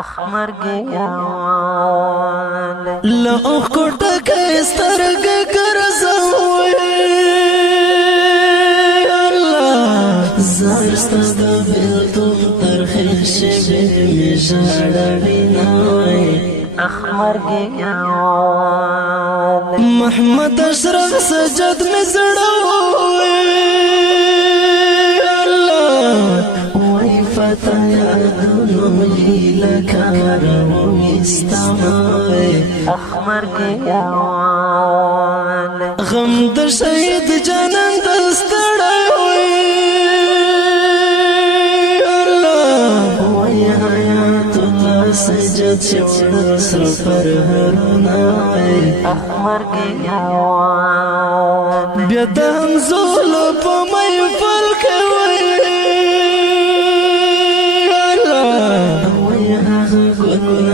احمر گیاوال لوخ کوټه کې سترګ ګرځوي الله زار ستاسو د بیلتون ترخې شپې می ژړوي نوي احمر گیاوال محمد اشرف سجد می زړوي الله وای فتح یادونو لکارو استماوي احمر گیاوال غم د شهید جانان دستړوي الله وای حیات الله سجد شور سر پر هرناوي احمر گیاوال بیا د همزول په محفل کې وای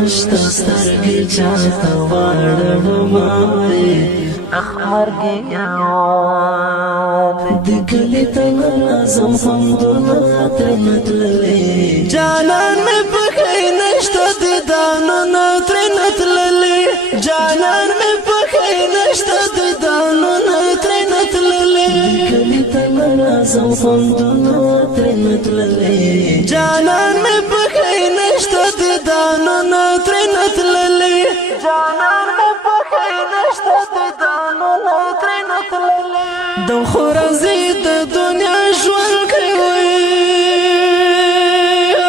نشتا سترګې چاته واړم احمر گیاوال د کلی تنګ نظم خوندونه ترنه تللې جانان مې پکې نشته د دانونه ترنه تللې جانان مې پکې نشته د دانونه ترنه تللې د کلی تنګ نظم خوندونه ترنه تللې جانان مې پکې نشته د دانونه ترنه تللې جانان مې پکې نشته د دانونه ترنه تللې د خورزي د دنیا ژوند کوي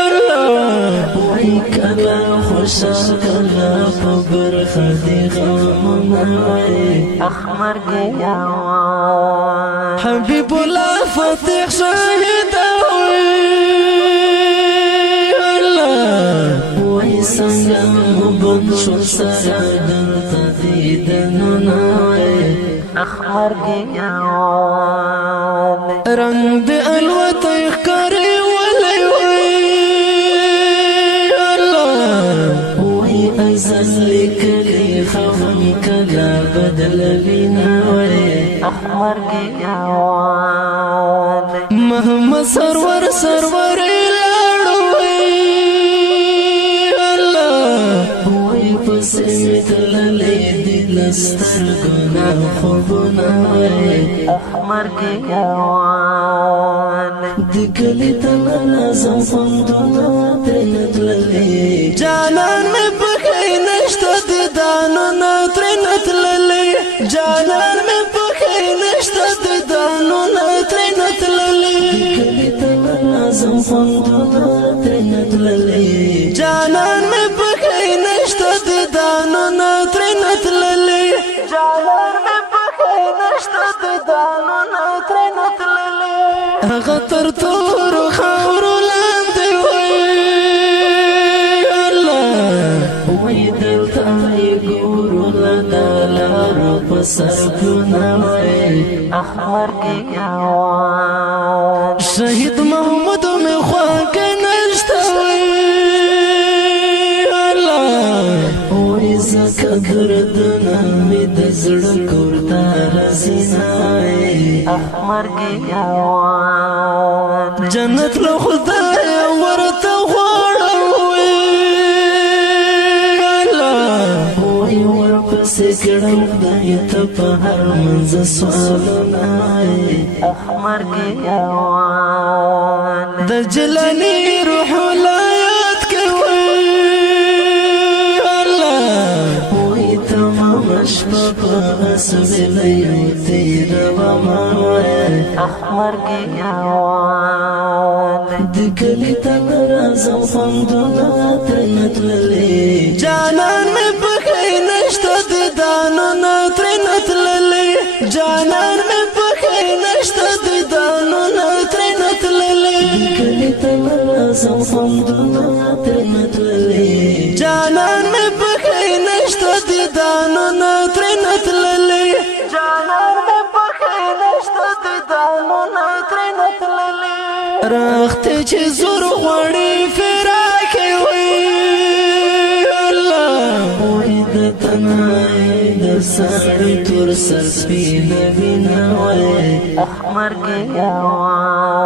الله وای کله خوشاله کله په برخه دي غمونه احمر گیاوال حبیب الله فتح شهید وای څنګه مبن شو سره دلته دي دنونه احمر گیاوال رنگ د الوت ښکاري ولې وای الله وای ازل لیکلي خفن کله بدل بنا وای احمر گیاوال محمد سرور لاړو وای پسې تللې دي لسترګونه خوبونه احمر گیاوال د کلي تنه نظم خوندونه ترنه تللې جانان مې پکې نشته د دانونه ترنه تللې جانان مې پکې نشته د دانونه ترنه تللې د کلي تنه نظم خوندونه ترنه تللې جانان مې پکې نشته د دانونه ترنه تللې جانان مې پکې نشته د دانونه ترنه تللې هغه تر تورو خاورو لاندې وای الله وای دلته یې ګورو له لارو په سرکونه وای احمر گیاوال شهید محمد مې خواږه نشته وای الله وای زکه دردونه مې د زړه کور ته رسي احمر گیاوال جنت له خدای ورته غواړم الله وای ورپسې کړم خدای ته په هر منځ سوالونه احمر گیاوال د جلاني روح ولایت کوي الله وای تمام شپه په اسویلې تیروما احمر گیاوال د کلی تنه راځم خوندونه ترنه تللې جانان مې پکې نشته د دانونه ترنه تللې جانان مې پکې نشته د دانونه ترنه تللې د کلی تنه راځم خوندونه ترنه تللې جانان مې پکې نشته د دانونه ترنه تللې جانان مې پکې نشته د دانونه ترنه تللې رخته چې زور غوړي فراق وي الله وای د تنای د سړی تور سر سپینه وینا وای احمر گیاوال